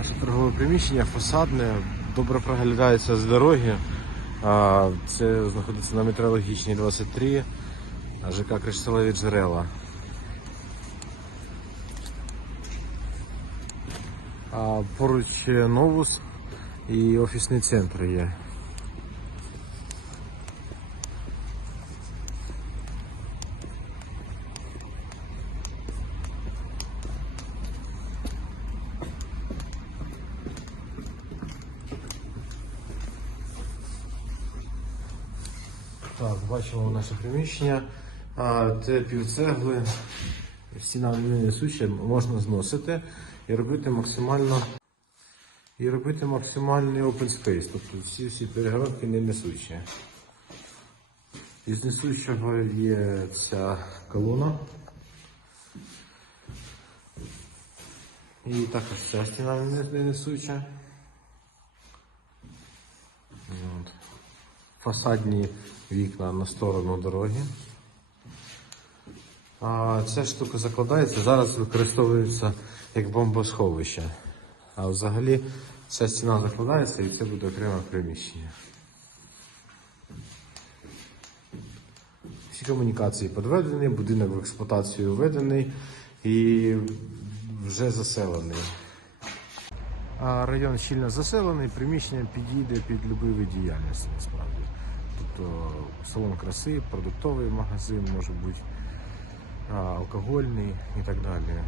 Наше торгове приміщення фасадне, добре проглядається з дороги. Це знаходиться на метрологічній 23, ЖК Кришталеві джерела. Поруч Новус і офісний центр є. Так, бачимо наше приміщення. Це півцегли, стіна не несуча, можна зносити і робити максимально і робити максимальний open space. Тобто всі всі перегородки не несучі. Із несучого є ця колона. І також ця стіна не несуча. Фасадні вікна на сторону дороги. А ця штука закладається, зараз використовується як бомбосховище. А взагалі ця стіна закладається і це буде окреме приміщення. Всі комунікації підведені, будинок в експлуатацію введений і вже заселений. Район щільно заселений, приміщення підійде під будь-який вид насправді. Тобто салон краси, продуктовий магазин може бути, алкогольний і так далі.